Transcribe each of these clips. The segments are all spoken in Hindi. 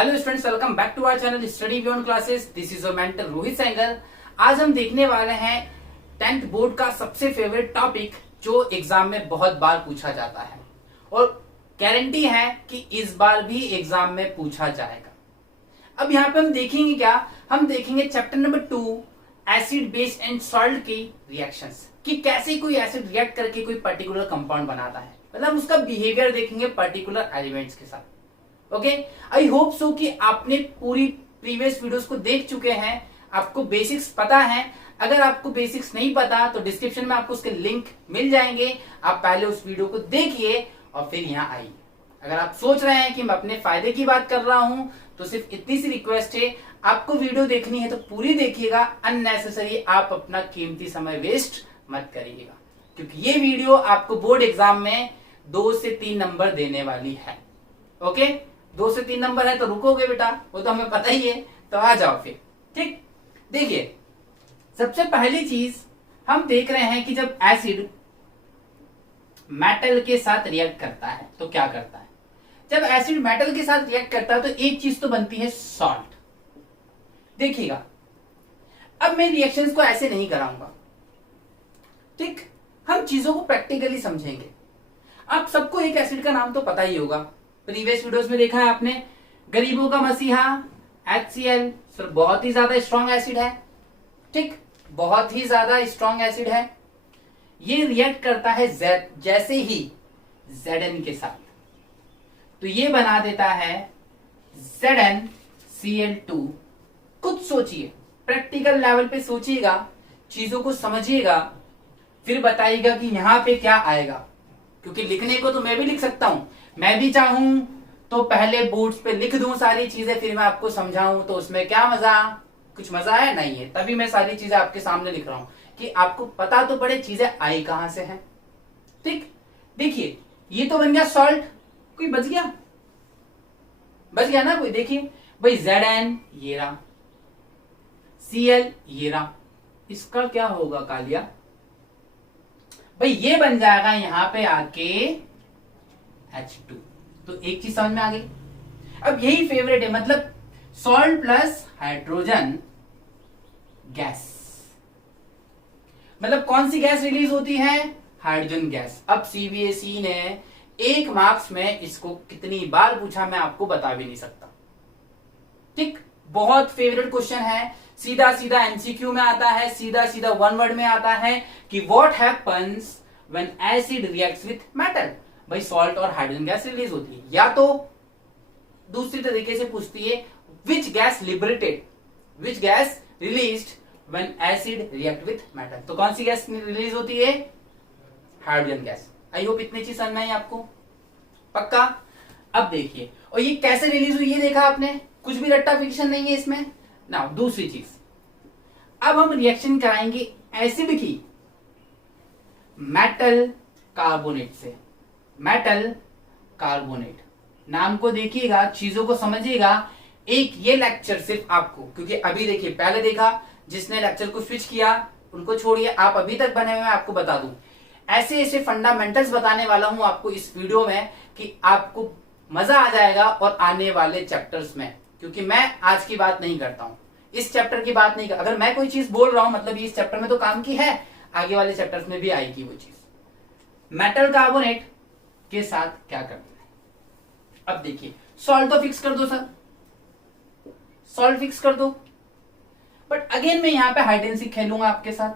Hello students, welcome back to our channel study beyond classes. This is your mentor Rohit Sengar. आज हम देखने वाले हैं 10th बोर्ड का सबसे फेवरेट टॉपिक जो एग्जाम में बहुत बार पूछा जाता है और गारंटी है कि इस बार भी एग्जाम में पूछा जाएगा। अब यहाँ पे हम देखेंगे क्या, हम देखेंगे chapter number 2 acid base and salt की रिएक्शंस, कि कैसे कोई एसिड रिएक्ट करके कोई पर्टिकुलर कंपाउंड बनाता है, मतलब उसका बिहेवियर देखेंगे पर्टिकुलर एलिमेंट्स के साथ। ओके, आई होप सो कि आपने पूरी प्रीवियस वीडियोस को देख चुके हैं, आपको बेसिक्स पता है। अगर आपको बेसिक्स नहीं पता तो डिस्क्रिप्शन में आपको उसके लिंक मिल जाएंगे, आप पहले उस वीडियो को देखिए और फिर यहाँ आइए। अगर आप सोच रहे हैं कि मैं अपने फायदे की बात कर रहा हूं तो सिर्फ इतनी सी रिक्वेस्ट है, आपको वीडियो देखनी है तो पूरी देखिएगा, अननेसेसरी आप अपना कीमती समय वेस्ट मत करिएगा, क्योंकि ये वीडियो आपको बोर्ड एग्जाम में 2 से 3 नंबर देने वाली है। ओके, 2 से 3 नंबर है तो रुकोगे बेटा, वो तो हमें पता ही है, तो आ जाओ फिर। ठीक, देखिए सबसे पहली चीज हम देख रहे हैं कि जब एसिड मेटल के साथ रिएक्ट करता है तो क्या करता है। जब एसिड मेटल के साथ रिएक्ट करता है तो एक चीज तो बनती है सॉल्ट। देखिएगा, अब मैं रिएक्शंस को ऐसे नहीं कराऊंगा, ठीक, हम चीजों को प्रैक्टिकली समझेंगे। आप सबको एक एसिड का नाम तो पता ही होगा, प्रीवियस वीडियोस में देखा है आपने, गरीबों का मसीहा HCl। सर बहुत ही ज्यादा स्ट्रॉन्ग एसिड है, ठीक, बहुत ही ज्यादा स्ट्रॉन्ग एसिड है। ये रिएक्ट करता है जैसे ही Zn के साथ, तो ये बना देता है ZnCl2। खुद सोचिए, प्रैक्टिकल लेवल पे सोचिएगा, चीजों को समझिएगा, फिर बताइएगा कि यहां पे क्या आएगा। क्योंकि लिखने को तो मैं भी लिख सकता हूं, मैं भी चाहूं तो पहले बोर्ड्स पे लिख दूं सारी चीजें, फिर मैं आपको समझाऊं, तो उसमें क्या मजा, कुछ मजा है नहीं है। तभी मैं सारी चीजें आपके सामने लिख रहा हूं कि आपको पता तो पड़े चीजें आई कहां से हैं। ठीक, देखिए ये तो बन गया सॉल्ट। कोई बच गया? बच गया ना कोई? देखिए भाई Zn ये रहा, Cl ये रहा, इसका क्या होगा कालिया भाई, ये बन जाएगा यहां पे आके H2। तो एक चीज समझ में आ गई। अब यही फेवरेट है, मतलब सॉल्ट प्लस हाइड्रोजन गैस, मतलब कौन सी गैस रिलीज होती है? Hydrogen gas. अब CBSE ने 1 मार्क्स में इसको कितनी बार पूछा मैं आपको बता भी नहीं सकता। ठीक, बहुत फेवरेट क्वेश्चन है, सीधा सीधा MCQ में आता है, सीधा सीधा 1 वर्ड में आता है कि what happens when acid reacts with metal. भाई सॉल्ट और हाइड्रोजन गैस रिलीज होती है, या तो दूसरी तरीके से पूछती है which gas liberated, which gas released when acid react with metal. तो कौन सी गैस रिलीज होती है? Hydrogen gas. आई होप इतनी चीज समझ में आई आपको, पक्का। अब देखिए, और ये कैसे रिलीज हुई ये देखा आपने, कुछ भी रट्टा फिक्शन नहीं है इसमें ना। दूसरी चीज, अब हम रिएक्शन कराएंगे एसिड की मेटल कार्बोनेट से। मेटल कार्बोनेट, नाम को देखिएगा, चीजों को समझिएगा। एक ये लेक्चर सिर्फ आपको, क्योंकि अभी देखिए पहले देखा, जिसने लेक्चर को स्विच किया उनको छोड़िए, आप अभी तक बने हुए, मैं आपको बता दूं ऐसे ऐसे फंडामेंटल्स बताने वाला हूं आपको इस वीडियो में कि आपको मजा आ जाएगा और आने वाले चैप्टर्स में। क्योंकि मैं आज की बात नहीं करता हूं, इस चैप्टर की बात नहीं कर, अगर मैं कोई चीज बोल रहा हूं मतलब इस चैप्टर में तो काम की है, आगे वाले चैप्टर्स में भी आएगी वो चीज। मेटल कार्बोनेट के साथ क्या करते हैं, अब देखिए, सॉल्ट तो फिक्स कर दो सर, सॉल्ट फिक्स कर दो, बट अगेन मैं यहां पे हाइड एंड सीक खेलूंगा आपके साथ,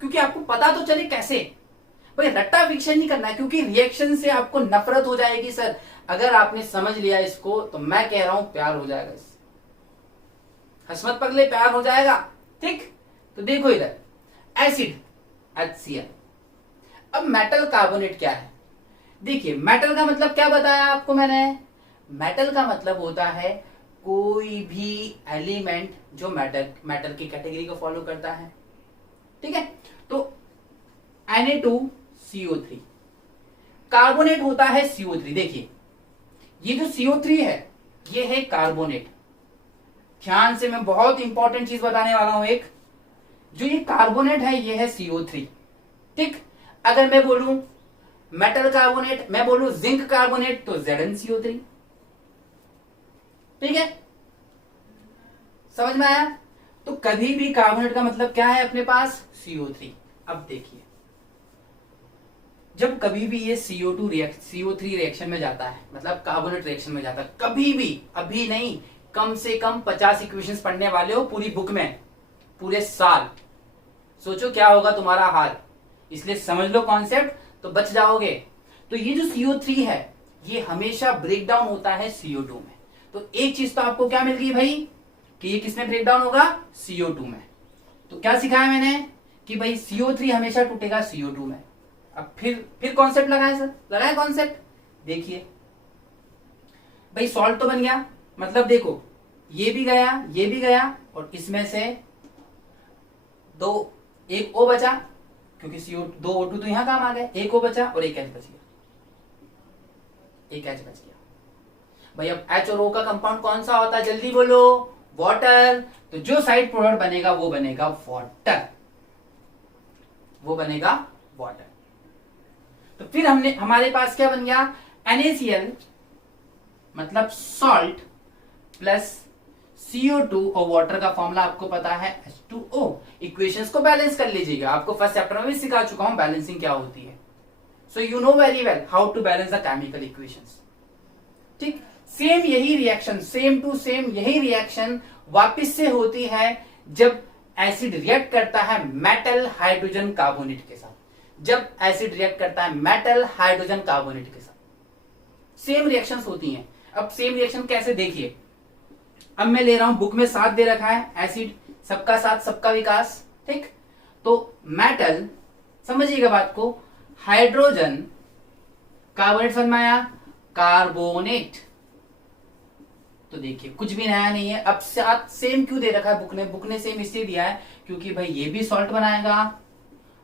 क्योंकि आपको पता तो चले कैसे। भाई रट्टा फिक्शन नहीं करना है, क्योंकि रिएक्शन से आपको नफरत हो जाएगी सर। अगर आपने समझ लिया इसको तो मैं कह रहा हूं प्यार हो जाएगा इससे, हसमत पगले प्यार हो जाएगा। ठीक, तो देखो इधर एसिड HCl। अब मेटल कार्बोनेट क्या है? देखिए मेटल का मतलब क्या बताया आपको मैंने, मेटल का मतलब होता है कोई भी एलिमेंट जो मेटल की कैटेगरी को फॉलो करता है। ठीक है, तो Na2CO3, कार्बोनेट होता है CO3। देखिए ये जो CO3 है ये है कार्बोनेट। ध्यान से मैं बहुत इंपॉर्टेंट चीज बताने वाला हूं, एक जो ये कार्बोनेट है ये है CO3। ठीक, अगर मैं बोलूं मेटल कार्बोनेट, मैं बोलूं जिंक कार्बोनेट तो ZnCO3। ठीक है, समझ में आया? तो कभी भी कार्बोनेट का मतलब क्या है अपने पास? CO3। अब देखिए, जब कभी भी ये CO3 रिएक्शन में जाता है, मतलब कार्बोनेट रिएक्शन में जाता है, कभी भी, अभी नहीं, कम से कम 50 इक्वेशंस पढ़ने वाले हो पूरी बुक में, पूरे साल। सोचो क्या होगा तुम्हारा हाल। इसलिए समझ लो कॉन्सेप्ट, तो बच जाओगे। तो ये जो CO3 है, ये हमेशा ब्रेक डाउन होता है CO2 में। तो एक चीज तो आपको क्या मिल गई भाई, कि ये किसमें ब्रेक डाउन होगा? CO2 में। तो क्या सिखाया मैंने कि भाई CO3 हमेशा टूटेगा CO2 में। अब फिर कॉन्सेप्ट लगाए सर, लगाए कॉन्सेप्ट। देखिए भाई, सॉल्ट तो बन गया, मतलब देखो ये भी गया और इसमें से एक O बचा, क्योंकि दो O2 तो यहां काम आ गए, एक O बचा और एक H बच गया, एक H बच गया। भाई अब H और O का कंपाउंड कौन सा होता है, जल्दी बोलो? वाटर। तो जो साइड प्रोडक्ट बनेगा वो बनेगा वाटर, वो बनेगा वाटर। तो फिर हमारे पास क्या बन गया? NaCl मतलब सॉल्ट प्लस CO2 और वाटर का फॉर्मूला आपको पता है H2O। इक्वेशंस को बैलेंस कर लीजिएगा, आपको फर्स्ट चैप्टर में भी सिखा चुका हूं बैलेंसिंग क्या होती है। So you know very well how to balance the chemical equations. ठीक, सेम यही रिएक्शन, सेम टू सेम यही रिएक्शन वापस से होती है जब एसिड रिएक्ट करता है मेटल हाइड्रोजन कार्बोनेट के साथ। जब एसिड रिएक्ट करता है मेटल हाइड्रोजन कार्बोनेट के साथ, सेम रिएक्शंस होती हैं। अब सेम रिएक्शन कैसे, देखिए अब मैं ले रहा हूं, बुक में साथ दे रखा है, एसिड सबका साथ सबका विकास। ठीक, तो मेटल, समझिएगा बात को, हाइड्रोजन कार्बोनेट समझ में आया, कार्बोनेट। तो देखिए कुछ भी नया नहीं है। अब साथ सेम क्यों दे रखा है बुक ने सेम इसलिए दिया है क्योंकि भाई ये भी सॉल्ट बनाएगा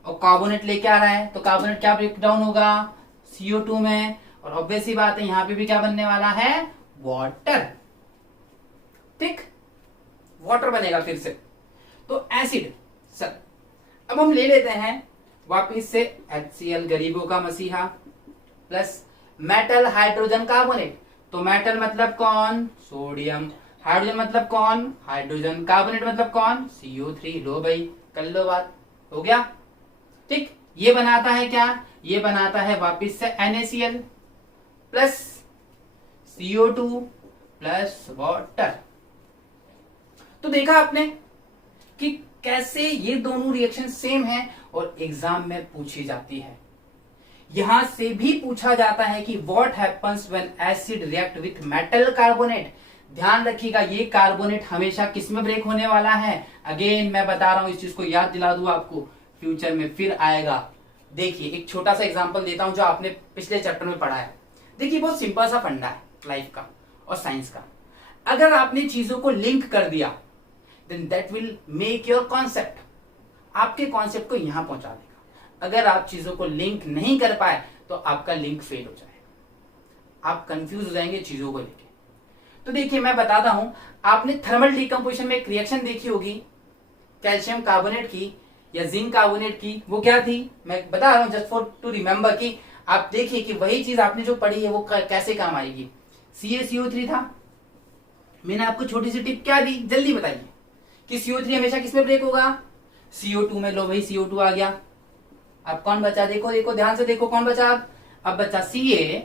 और कार्बोनेट लेके आ रहा है, तो कार्बोनेट क्या ब्रेक डाउन होगा? CO2 में। और ऑब्वियस सी बात है यहां पे भी क्या बनने वाला है? वाटर। ठीक, वाटर बनेगा फिर से। तो एसिड सर, अब हम ले लेते हैं वापिस से HCl गरीबों का मसीहा प्लस मेटल हाइड्रोजन कार्बोनेट। तो मेटल मतलब कौन? सोडियम। हाइड्रोजन मतलब कौन? हाइड्रोजन। कार्बोनेट मतलब कौन? CO3। लो भाई, कर लो बात, हो गया। ठीक, ये बनाता है क्या? ये बनाता है वापिस से NaCl plus CO2 plus water. तो देखा आपने कि कैसे ये दोनों रिएक्शन सेम है और एग्जाम में पूछी जाती है। यहां से भी पूछा जाता है कि what happens when acid react with metal carbonate. ध्यान रखिएगा, ये कार्बोनेट हमेशा किस में ब्रेक होने वाला है? अगेन मैं बता रहा हूं, इस चीज को याद दिला दूं आपको, फ्यूचर में फिर आएगा। देखिए एक छोटा सा एग्जांपल देता हूं जो आपने पिछले चैप्टर में पढ़ा है। देखिए बहुत सिंपल सा फंडा है लाइफ का और साइंस का। अगर आपने चीजों को लिंक कर दिया then that will make your concept, आपके कॉन्सेप्ट को यहां पहुंचा देगा। अगर आप चीजों को लिंक नहीं कर पाए तो आपका लिंक फेल हो जाएगा, आप कंफ्यूज हो जाएंगे चीजों को लेके। तो देखिए मैं बताता हूं, आपने थर्मल डिकम्पोजिशन में एक रिएक्शन देखी होगी कैल्शियम कार्बोनेट की या जिंक कार्बोनेट की। वो क्या थी मैं बता रहा हूं जस्ट फॉर टू रिमेंबर, कि आप देखिए कि वही चीज आपने जो पढ़ी है वो कैसे काम आएगी। CaCO3 था, मैंने आपको छोटी सी टिप क्या दी, जल्दी बताइए कि CO3 हमेशा किसमें ब्रेक होगा? CO2 में। लो भाई CO2 आ गया। अब कौन बचा? देखो देखो ध्यान से देखो कौन बचा। अब बचा Ca,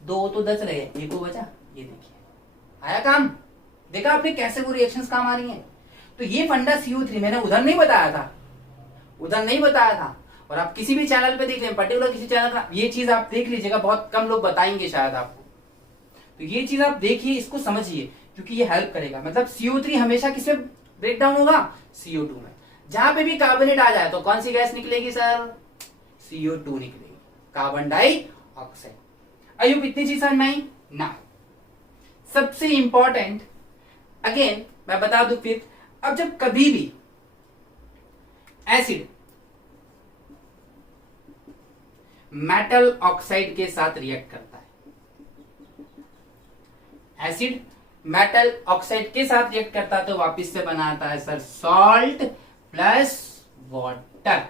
दो तो 10 रहे, एक को बचा। ये देखिए आया काम, देखा आपने कैसे वो रिएक्शंस काम आ रही हैं। तो ये फंडा CO3 मैंने उधर नहीं बताया था, उधर नहीं बताया था। और आप किसी भी चैनल पे देख लें, पर्टिकुलर किसी चैनल का, ये चीज आप देख लीजिएगा, बहुत कम लोग बताएंगे शायद आपको। तो ये चीज आप देखिए, इसको समझिए क्योंकि ये हेल्प करेगा। मतलब CO3 हमेशा किसमें ब्रेक डाउन होगा? CO2 में। जहां पे भी कार्बोनेट आ जाए तो कौन सी गैस निकलेगी सर? CO2 निकलेगी, कार्बन डाइऑक्साइड। आयुब इतनी चीज समझ में आई ना? सबसे इंपॉर्टेंट अगेन मैं बता दूं फिर, अब जब कभी भी एसिड मेटल ऑक्साइड के साथ रिएक्ट करता है, एसिड मेटल ऑक्साइड के साथ रिएक्ट करता है तो वापिस से बनाता है sir salt plus water.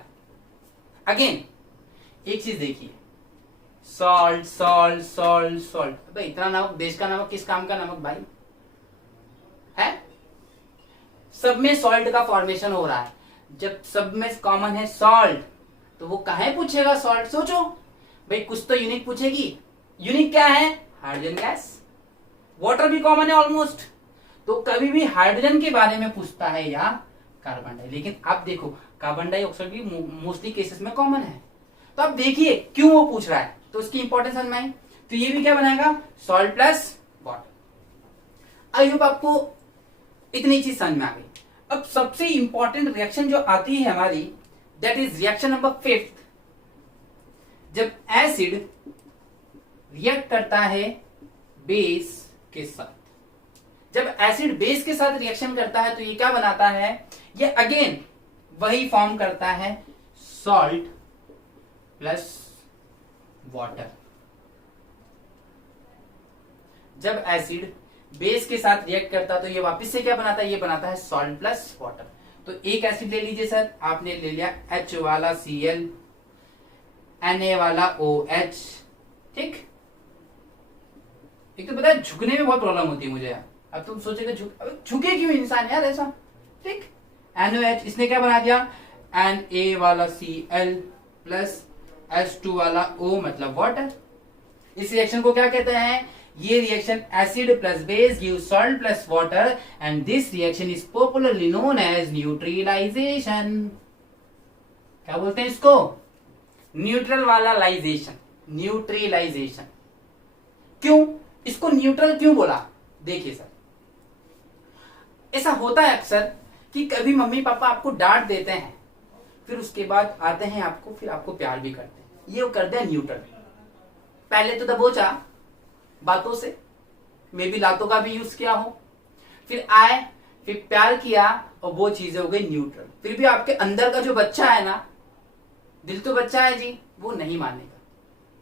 Again एक चीज देखिए, सॉल्ट सॉल्ट सॉल्ट सॉल्ट। भाई इतना नमक, देश का नमक, किस काम का नमक भाई है? सब में सॉल्ट का फॉर्मेशन हो रहा है। जब सब में कॉमन है सॉल्ट, तो वो काहे पूछेगा सॉल्ट? सोचो भाई, कुछ तो यूनिक पूछेगी। यूनिक क्या है? Hydrogen gas. वाटर भी कॉमन है ऑलमोस्ट, तो कभी भी हाइड्रोजन के बारे में पूछता है या कार्बन डाइ। लेकिन आप देखो, कार्बन डाइऑक्साइड भी मोस्टली केसेस में कॉमन है। तो आप देखिए क्यों वो पूछ रहा है, तो उसकी इंपॉर्टेंस समझ में आई। तो ये भी क्या बनाएगा? Salt plus water. I hope आपको इतनी चीज समझ में आ गई। अब सबसे इंपॉर्टेंट रिएक्शन जो आती है हमारी, दैट इज रिएक्शन नंबर 5। जब एसिड रिएक्ट करता है बेस के साथ। जब एसिड बेस के साथ रिएक्शन करता है तो ये क्या बनाता है? ये अगेन वही फॉर्म करता है, सॉल्ट प्लस वाटर। जब एसिड बेस के साथ रिएक्ट करता है तो ये वापस से क्या बनाता है? ये बनाता है सॉल्ट प्लस वाटर। तो एक एसिड ले लीजिए सर, आपने ले लिया H वाला Cl, Na वाला OH, ठीक। एक तो पता है झुकने में बहुत प्रॉब्लम होती है मुझे यार। अब तुम सोचेगा झुके क्यों इंसान यार ऐसा, ठीक। NOH, इसने क्या बना दिया? Na वाला Cl प्लस H2 वाला O, मतलब वाटर। इस रिएक्शन को क्या कहते हैं? ये reaction acid plus base give salt plus water and this reaction is popularly known as neutralization. क्या बोलते हैं इसको? न्यूट्रल वाला लाइजेशन, न्यूट्रलाइजेशन। क्यों इसको न्यूट्रल क्यों बोला? देखिए सर, ऐसा होता है अक्सर कि कभी मम्मी पापा आपको डांट देते हैं, फिर उसके बाद आते हैं आपको, फिर आपको प्यार भी करते हैं। ये वो करते हैं न्यूट्रल। पहले तो दबोचा बातों से, मे भी लातों का भी यूज किया हो, फिर आए, फिर प्यार किया, और वो चीजें हो गई न्यूट्रल। फिर भी आपके अंदर का जो बच्चा है ना, दिल तो बच्चा है जी, वो नहीं मानेगा,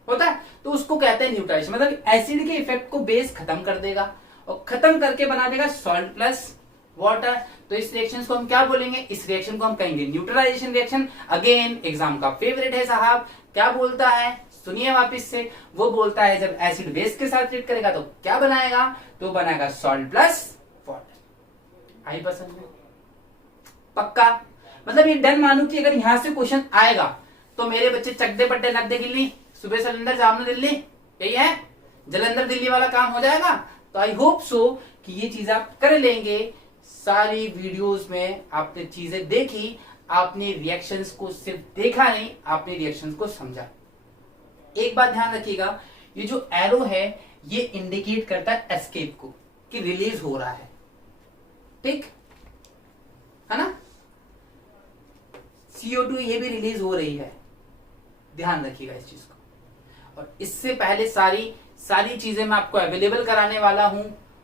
होता है। तो उसको कहते हैं न्यूट्रलाइजेशन। मतलब एसिड के इफेक्ट को बेस खत्म कर देगा और खत्म करके बना देगा सॉल्ट प्लस वाटर। तो इस रिएक्शन को हम क्या बोलेंगे? इस रिएक्शन को हम कहेंगे न्यूट्रलाइजेशन रिएक्शन। अगेन एग्जाम का फेवरेट है साहब। क्या बोलता है? सुनिए वापिस से। वो बोलता है जब एसिड बेस के साथ रिएक्ट करेगा तो क्या बनाएगा? तो बनाएगा सॉल्ट प्लस वाटर। आई पसंद में? पक्का? मतलब ये डन मानू कि अगर यहां से क्वेश्चन आएगा तो मेरे बच्चे चकदे पट्टे नकदे गिल्ली, सुबह सिलेंडर जामन दिल्ली, यही है, जलंधर दिल्ली वाला काम हो जाएगा। तो आई होप सो कि ये चीज आप कर लेंगे। सारी वीडियोस में आपने चीजें देखी, आपने रिएक्शंस को सिर्फ देखा नहीं, आपने रिएक्शंस को समझा। एक बात ध्यान रखिएगा, ये जो एरो है ये इंडिकेट करता है एस्केप को, कि रिलीज हो रहा है, ठीक है ना। CO2 ये भी रिलीज हो रही है, ध्यान रखिएगा इस चीज को। और इससे पहले सारी चीजें मैं आपको अवेलेबल कराने वाला हूं।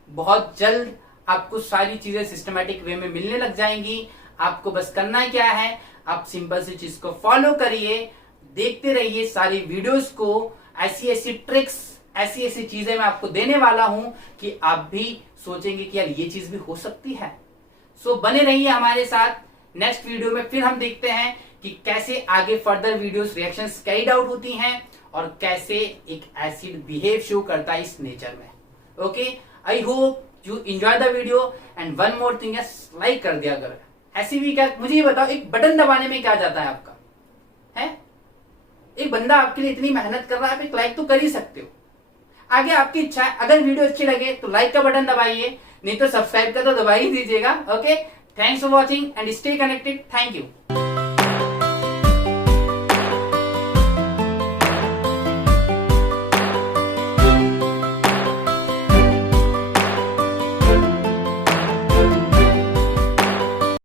बहुत जल्द आपको सारी चीजें सिस्टमैटिक वे में मिलने लग जाएंगी। आपको बस करना क्या है, आप सिंपल सी चीज को फॉलो करिए, देखते रहिए सारी वीडियोस को। ऐसी ट्रिक्स, ऐसी चीजें मैं आपको देने वाला हूं कि आप भी सोचेंगे कि यार ये चीज भी हो सकती है। सो बने रहिए हमारे साथ। नेक्स्ट वीडियो में फिर हम देखते हैं कि कैसे आगे further videos reactions carried out होती हैं और कैसे एक एसिड बिहेव शो करता है इस नेचर में। Okay, I hope you enjoy the video and one more thing, like कर दिया अगर ऐसी भी। क्या मुझे ये बताओ, एक बटन दबाने में क्या जाता है आपका? है एक बंदा आपके लिए इतनी मेहनत कर रहा है, आप एक लाइक तो कर ही सकते हो। आगे आपकी इच्छा है, अगर वीडियो अच्छी लगे तो लाइक का बटन दबाइए, नहीं तो सब्सक्राइब का तो दबा ही दीजिएगा। Okay, thanks for watching and stay connected. Thank you.